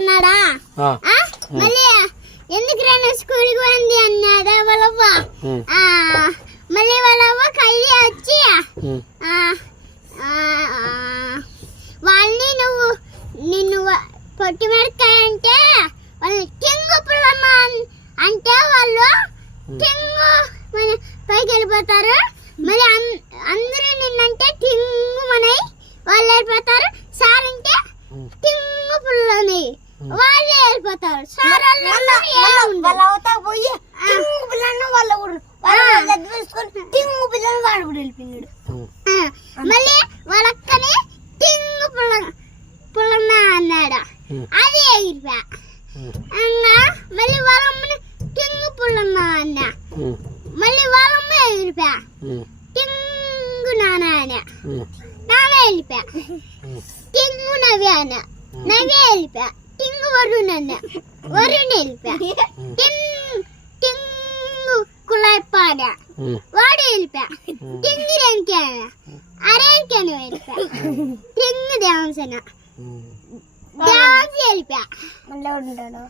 అన్నాడా మళ్ళీ ఎందుకు రా స్కూల్కి పోయింది అన్నాడా వాళ్ళవ్వ. మళ్ళీ వాళ్ళవ్వ కైలి వచ్చి వాళ్ళని నిన్ను పొట్టి మిరకాయ అంటే వాళ్ళు టింగు పుల్లమ్మ అంటే వాళ్ళు టింగు పైకి వెళ్ళిపోతారు. మళ్ళీ అందరూ నిన్నంటే టింగు మనై వాళ్ళు వెళ్ళిపోతారు. సార్ అంటే టింగు పుల్లని వాళ్ళే వెళ్ళిపోతారు. సార్ వాళ్ళు అవుతా పోయి టింగు పిల్లని వాళ్ళ టింగు పిల్లని వాడు కూడా వెళ్ళిపోయాడు. మళ్ళీ వాళ్ళక్కని టింగు పుల్లన్న అన్నాడు. అది ఎగిరిపోయా. మళ్ళీ వాళ్ళమ్మని టింగు పుల్లన్న అన్నా. మళ్ళీ వాళ్ళమ్మ ఎగిరిపోయా. టింగు నాన్న అన్నా. నాన్న వెళ్ళిపోయా. టింగు నవ్య అన్న. నవ్య వెళ్ళిపోయా. టింగు వరుణ్ అన్న. వరుణ్ వెళ్ళిపోయా. టింగు కులాయప్ప అన్న. వాడు వెళ్ళిపోయా. టింగు రేణుకి అన్న. అరేణుకి అని వెళ్ళిపోయా. టింగు దేవంశన. దేవంశ వెళ్ళిపోయా. మళ్ళీ ఉంటాడు.